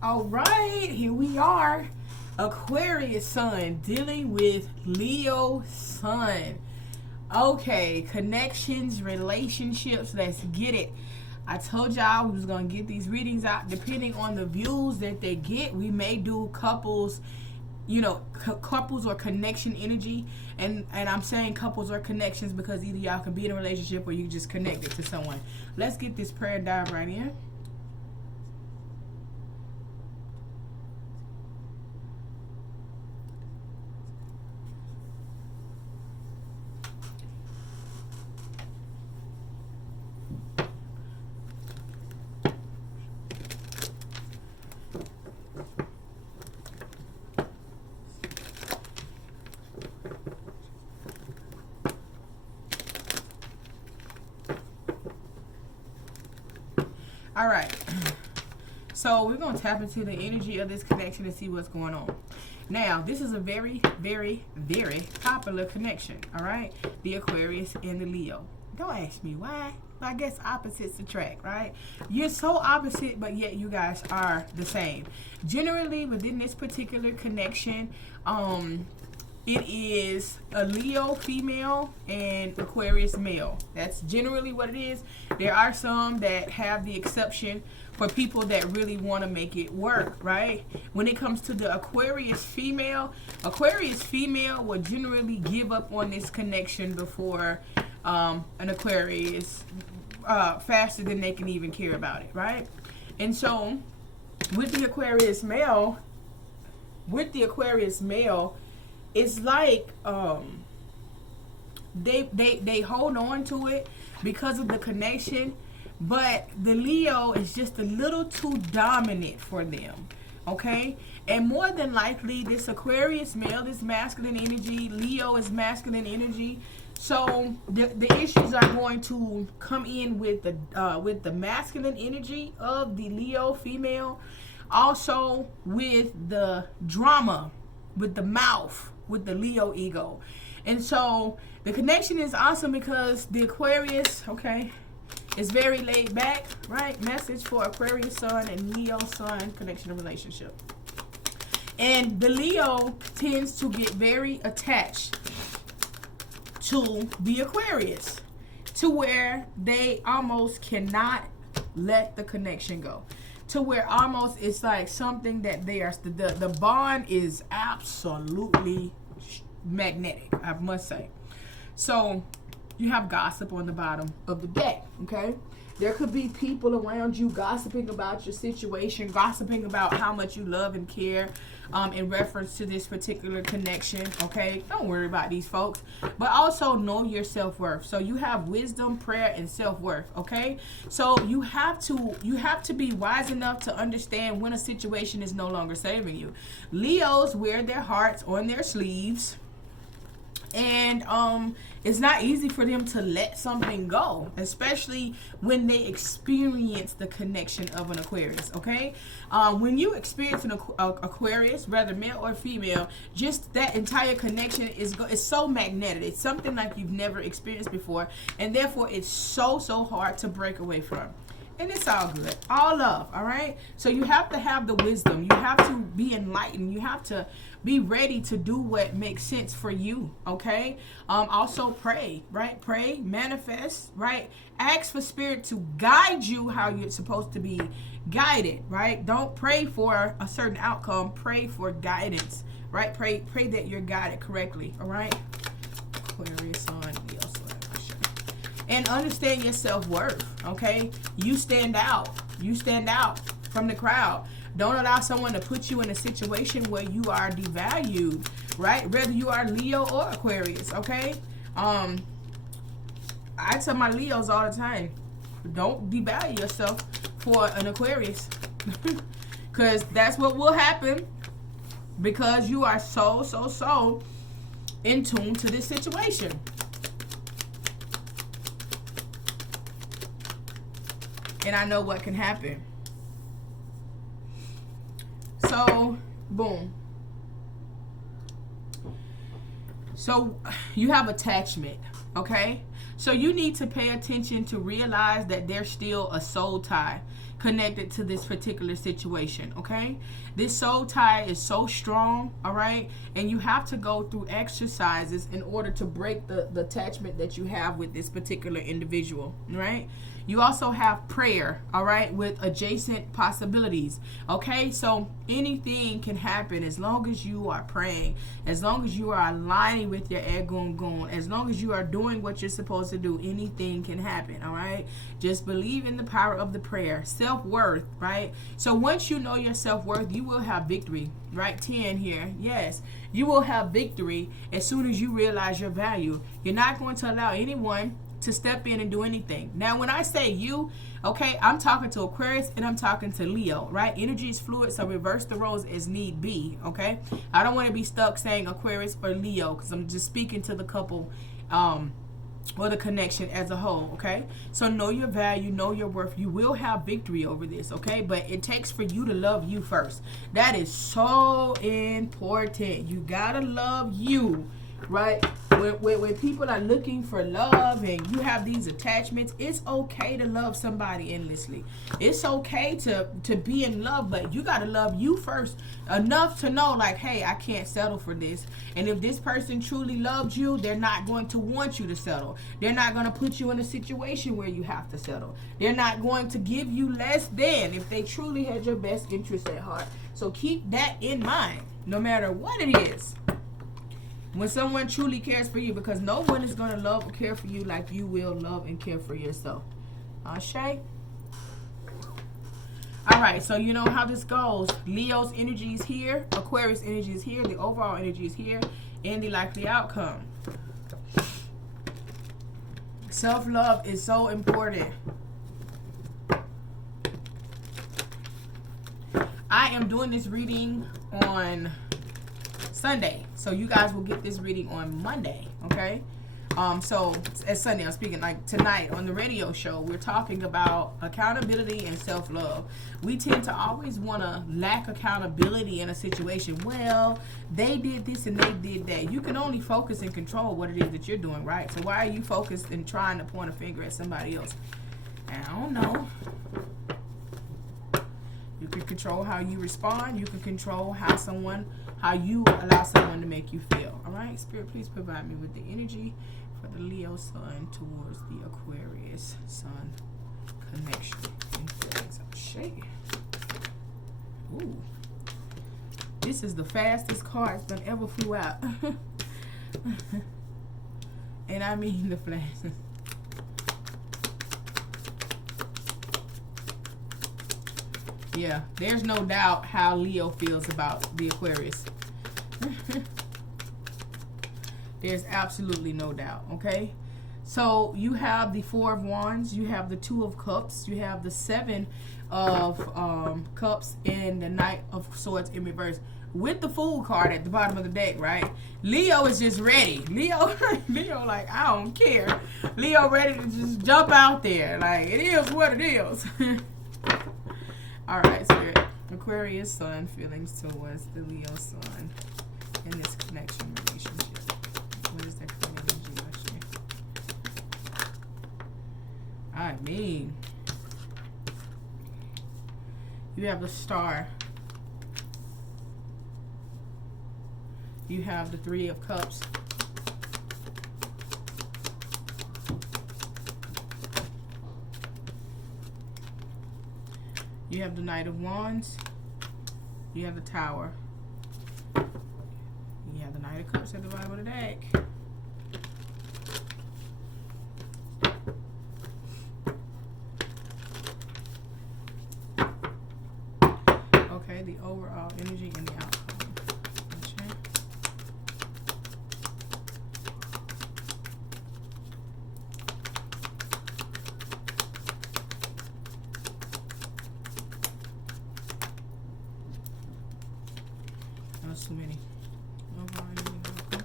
All right, here we are. Aquarius sun dealing with Leo sun. Okay, connections, relationships, let's get it. I told y'all we was going to get these readings out. Depending on the views that they get, we may do couples, couples or connection energy. And I'm saying couples or connections because either y'all can be in a relationship or you just connected to someone. Let's get this prayer dive right in. All right, so we're going to tap into the energy of this connection and see what's going on. Now, this is a very, very, very popular connection, all right? The Aquarius and the Leo. Don't ask me why. I guess opposites attract, right? You're so opposite, but yet you guys are the same. Generally, within this particular connection, it is a Leo female and Aquarius male. That's generally what it is. There are some that have the exception for people that really want to make it work, right? When it comes to the Aquarius female will generally give up on this connection before an Aquarius faster than they can even care about it, right? And so with the Aquarius male, it's like they hold on to it because of the connection, but the Leo is just a little too dominant for them, okay? And more than likely, this Aquarius male is masculine energy, Leo is masculine energy, so the issues are going to come in with the masculine energy of the Leo female, also with the drama, with the mouth, with the Leo ego. And so the connection is awesome because the Aquarius, okay, is very laid back, right? Message for Aquarius sun and Leo sun connection and relationship. And the Leo tends to get very attached to the Aquarius to where they almost cannot let the connection go. To where almost it's like something that they are, the bond is absolutely magnetic, I must say. So you have gossip on the bottom of the deck, okay? There could be people around you gossiping about your situation, gossiping about how much you love and care in reference to this particular connection, okay? Don't worry about these folks. But also know your self-worth. So you have wisdom, prayer, and self-worth, okay? So you have to be wise enough to understand when a situation is no longer serving you. Leos wear their hearts on their sleeves. And it's not easy for them to let something go, especially when they experience the connection of an Aquarius, okay? When you experience an Aquarius, whether male or female, just that entire connection is so magnetic. It's something like you've never experienced before, and therefore it's so hard to break away from. And it's all good. All love, all right? So you have to have the wisdom. You have to be enlightened. You have to be ready to do what makes sense for you, okay? Also pray, right? Pray, manifest, right? Ask for spirit to guide you how you're supposed to be guided, right? Don't pray for a certain outcome. Pray for guidance, right? Pray that you're guided correctly, all right? Aquarius sun, Leo sun. And understand your self-worth, okay? You stand out. You stand out from the crowd. Don't allow someone to put you in a situation where you are devalued, right? Whether you are Leo or Aquarius, okay? I tell my Leos all the time, don't devalue yourself for an Aquarius. Because that's what will happen because you are so in tune to this situation. And I know what can happen. So, boom. So, you have attachment, okay? So, you need to pay attention to realize that there's still a soul tie connected to this particular situation, okay? This soul tie is so strong, all right? And you have to go through exercises in order to break the attachment that you have with this particular individual, right? You also have prayer, all right, with adjacent possibilities, okay? So anything can happen as long as you are praying, as long as you are aligning with your Egungun, as long as you are doing what you're supposed to do, anything can happen, all right? Just believe in the power of the prayer. Self-worth, right? So once you know your self-worth, you will have victory, right? 10 here, yes. You will have victory as soon as you realize your value. You're not going to allow anyone to step in and do anything. Now, when I say you, okay, I'm talking to Aquarius and I'm talking to Leo, right? Energy is fluid, so reverse the roles as need be, okay? I don't want to be stuck saying Aquarius or Leo because I'm just speaking to the couple or the connection as a whole, okay? So know your value, know your worth. You will have victory over this, okay? But it takes for you to love you first. That is so important. You gotta love you, right? When people are looking for love and you have these attachments, it's okay to love somebody endlessly. It's okay to be in love, but you got to love you first enough to know, like, hey, I can't settle for this. And if this person truly loves you, they're not going to want you to settle. They're not going to put you in a situation where you have to settle. They're not going to give you less than if they truly had your best interest at heart. So keep that in mind, no matter what it is. When someone truly cares for you, because no one is going to love or care for you like you will love and care for yourself. Ashe? All right, so you know how this goes. Leo's energy is here. Aquarius energy is here. The overall energy is here. And the likely outcome. Self-love is so important. I am doing this reading on Sunday, so you guys will get this reading on Monday, okay? So as Sunday, I'm speaking like tonight on the radio show, we're talking about accountability and self-love. We tend to always want to lack accountability in a situation. Well, they did this and they did that. You can only focus and control what it is that you're doing, right? So why are you focused and trying to point a finger at somebody else? I don't know. You can control how you respond. You can control how you allow someone to make you feel. All right, Spirit, please provide me with the energy for the Leo sun towards the Aquarius sun connection. Shake. Ooh, this is the fastest cards that ever flew out, and I mean the fastest. Yeah, there's no doubt how Leo feels about the Aquarius. There's absolutely no doubt, okay? So you have the Four of Wands, you have the Two of Cups, you have the Seven of Cups, and the Knight of Swords in reverse. With the Fool card at the bottom of the deck, right? Leo is just ready. Leo like, I don't care. Leo ready to just jump out there. Like, it is what it is. All right, Spirit. Aquarius sun feelings towards the Leo sun in this connection relationship. What is their current energy? I mean, you have the Star. You have the Three of Cups. You have the Knight of Wands. You have the Tower. You have the Knight of Cups at the bottom of the deck. Okay, the overall energy and the outcome. Okay. That's too many. Overall energy and outcome.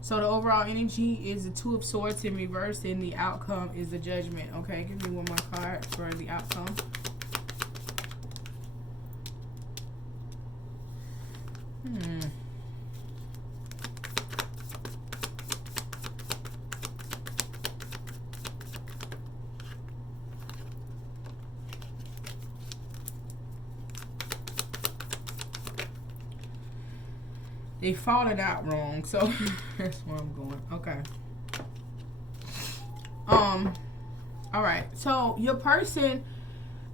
So the overall energy is the Two of Swords in reverse, and the outcome is the Judgment. Okay, give me one more card for the outcome. They falling out wrong, so that's where I'm going. Okay. All right. So your person,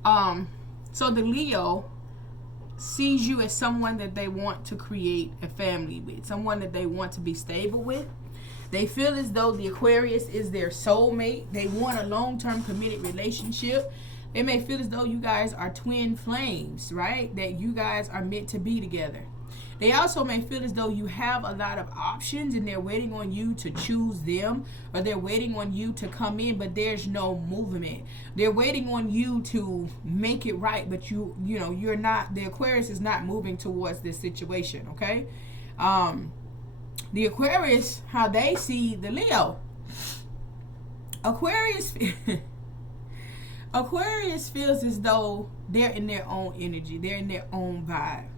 so the Leo sees you as someone that they want to create a family with, someone that they want to be stable with. They feel as though the Aquarius is their soulmate. They want a long-term committed relationship. They may feel as though you guys are twin flames, right? That you guys are meant to be together. They also may feel as though you have a lot of options and they're waiting on you to choose them, or they're waiting on you to come in, but there's no movement. They're waiting on you to make it right, but you know, you're not, the Aquarius is not moving towards this situation, okay? The Aquarius, how they see the Leo. Aquarius feels as though they're in their own energy. They're in their own vibe.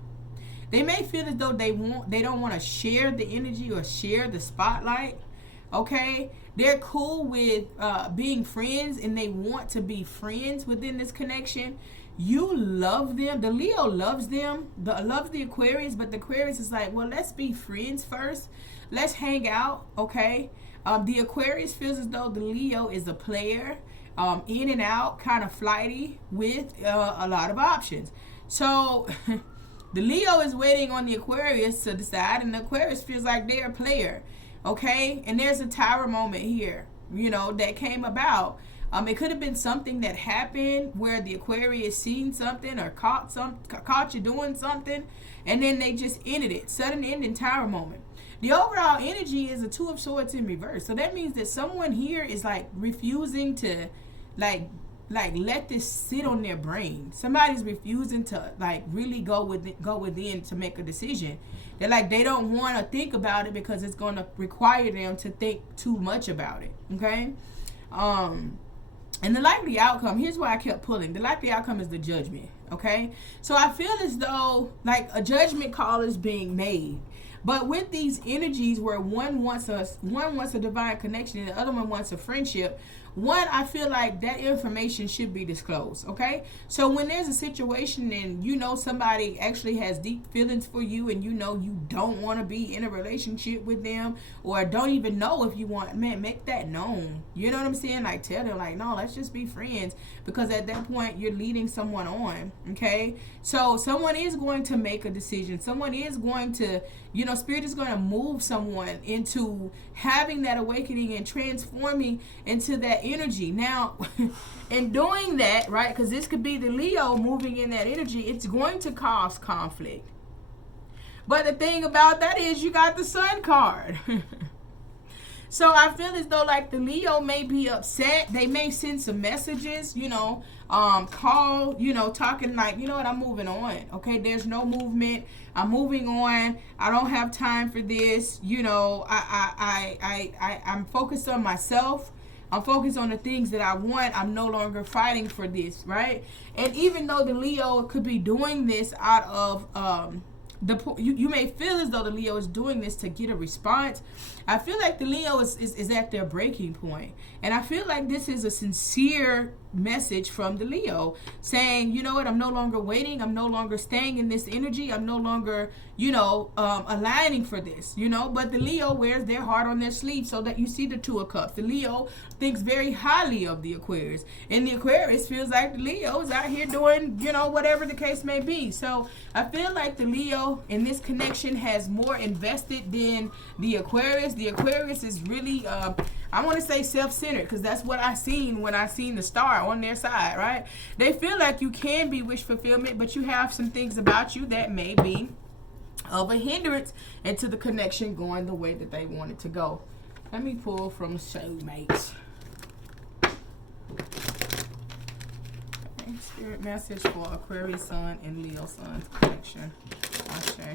They may feel as though they don't want to share the energy or share the spotlight. Okay? They're cool with being friends, and they want to be friends within this connection. You love them. The Leo loves them. Loves the Aquarius, but the Aquarius is like, well, let's be friends first. Let's hang out, okay? The Aquarius feels as though the Leo is a player, in and out, kind of flighty, with a lot of options. So the Leo is waiting on the Aquarius to decide, and the Aquarius feels like they're a player, okay? And there's a tower moment here, you know, that came about. It could have been something that happened where the Aquarius seen something or caught you doing something, and then they just ended it. Sudden ending, tower moment. The overall energy is a Two of Swords in reverse. So that means that someone here is like refusing to like let this sit on their brain. Somebody's refusing to like really go within to make a decision. They're like, they don't want to think about it because it's going to require them to think too much about it. Okay? And the likely outcome, here's why I kept pulling. The likely outcome is the Judgment. Okay? So I feel as though like a judgment call is being made. But with these energies where one wants a divine connection and the other one wants a friendship, one, I feel like that information should be disclosed, okay? So when there's a situation and you know somebody actually has deep feelings for you and you know you don't want to be in a relationship with them or don't even know if you want, man, make that known. You know what I'm saying? Like tell them like, no, let's just be friends, because at that point you're leading someone on, okay? So someone is going to make a decision. Someone is going to, you know, Spirit is going to move someone into having that awakening and transforming into that energy. Now, in doing that, right, because this could be the Leo moving in that energy, it's going to cause conflict. But the thing about that is you got the Sun card. So I feel as though like the Leo may be upset. They may send some messages, you know, call, you know, talking like, you know what, I'm moving on. Okay, there's no movement. I'm moving on. I don't have time for this. You know, I'm focused on myself. I'm focused on the things that I want. I'm no longer fighting for this, right? And even though the Leo could be doing this out of you may feel as though the Leo is doing this to get a response. I feel like the Leo is at their breaking point. And I feel like this is a sincere message from the Leo saying, you know what, I'm no longer waiting. I'm no longer staying in this energy. I'm no longer, you know, aligning for this, you know. But the Leo wears their heart on their sleeve, so that you see the Two of Cups. The Leo thinks very highly of the Aquarius. And the Aquarius feels like the Leo is out here doing, you know, whatever the case may be. So I feel like the Leo in this connection has more invested than the Aquarius. The Aquarius is really, I want to say self-centered, because that's what I seen when I seen the star on their side, right? They feel like you can be wish fulfillment, but you have some things about you that may be of a hindrance into the connection going the way that they want it to go. Let me pull from Soulmates. Okay, Spirit message for Aquarius Sun and Leo Sun connection. Okay.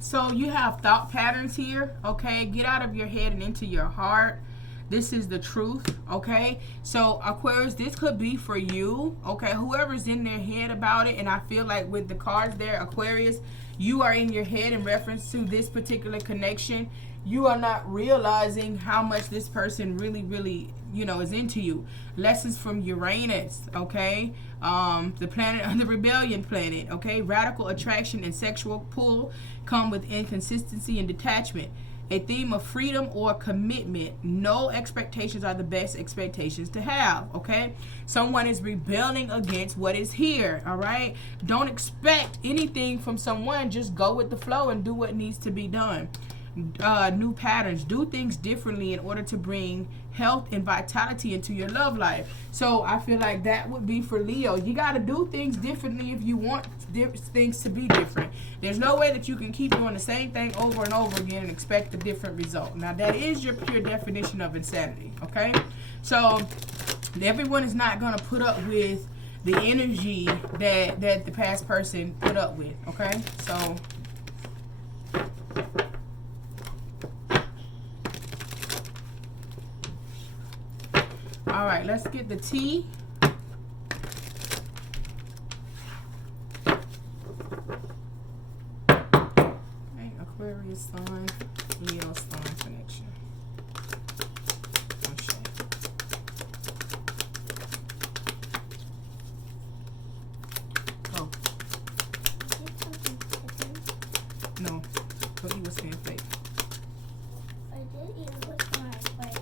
So you have thought patterns here, okay? Get out of your head and into your heart. This is the truth, okay? So, Aquarius, this could be for you, okay? Whoever's in their head about it, and I feel like with the cards there, Aquarius, you are in your head in reference to this particular connection. You are not realizing how much this person really, really, you know, is into you. Lessons from Uranus, okay? The planet on the rebellion planet, okay? Radical attraction and sexual pull come with inconsistency and detachment. A theme of freedom or commitment. No expectations are the best expectations to have, okay? Someone is rebelling against what is here, all right? Don't expect anything from someone. Just go with the flow and do what needs to be done. New patterns. Do things differently in order to bring health and vitality into your love life. So I feel like that would be for Leo. You got to do things differently if you want things to be different. There's no way that you can keep doing the same thing over and over again and expect a different result. Now that is your pure definition of insanity, okay? So everyone is not going to put up with the energy that the past person put up with, okay? So all right, let's get the T. Okay, Aquarius Sun, Leo Sun connection. Oh. No, but he was saying fake. I did eat what's mine, but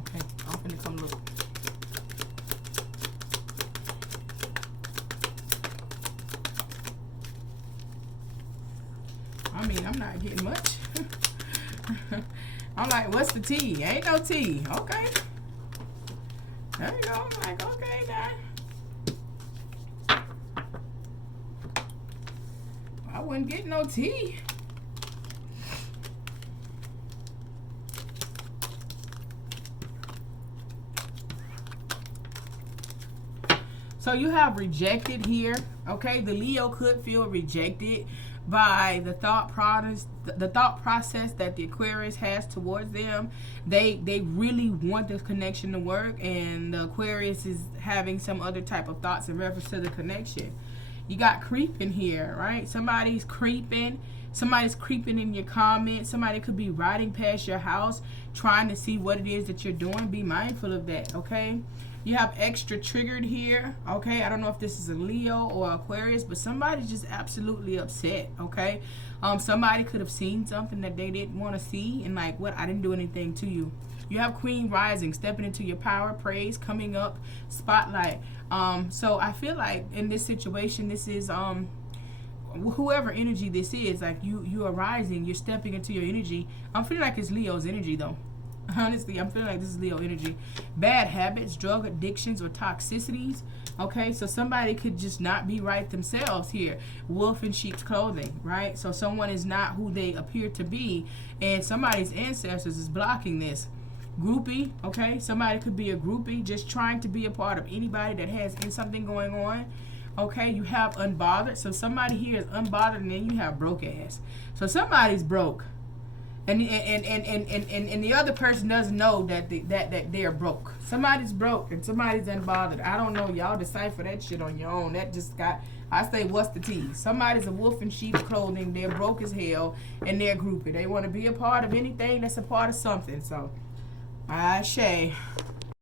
okay, I'm gonna come look. I mean, I'm not getting much. I'm like, what's the T? Ain't no T. Okay. There you go. I'm like, okay, now. I wouldn't get no T. So you have rejected here, okay? The Leo could feel rejected by the thought process that the Aquarius has towards them. They really want this connection to work, and the Aquarius is having some other type of thoughts in reference to the connection. You got creeping here, right? Somebody's creeping. Somebody's creeping in your comments. Somebody could be riding past your house trying to see what it is that you're doing. Be mindful of that, okay? You have extra triggered here, okay? I don't know if this is a Leo or Aquarius, but somebody's just absolutely upset, okay? Somebody could have seen something that they didn't want to see, and like, what? I didn't do anything to you. You have Queen rising, stepping into your power, praise, coming up, spotlight. So I feel like in this situation, this is whoever energy this is, like you are rising, you're stepping into your energy. I'm feeling like it's Leo's energy though. Honestly, I'm feeling like this is Leo energy. Bad habits, drug addictions, or toxicities. Okay, so somebody could just not be right themselves here. Wolf in sheep's clothing, right? So someone is not who they appear to be, and somebody's ancestors is blocking this. Groupie, okay? Somebody could be a groupie, just trying to be a part of anybody that has something going on. Okay, you have unbothered. So somebody here is unbothered, and then you have broke ass. So somebody's broke. And the other person doesn't know that they're broke. Somebody's broke and somebody's unbothered. I don't know. Y'all decipher that shit on your own. That just got, I say, what's the tea? Somebody's a wolf in sheep's clothing. They're broke as hell and they're groupie. They want to be a part of anything that's a part of something. So, I say.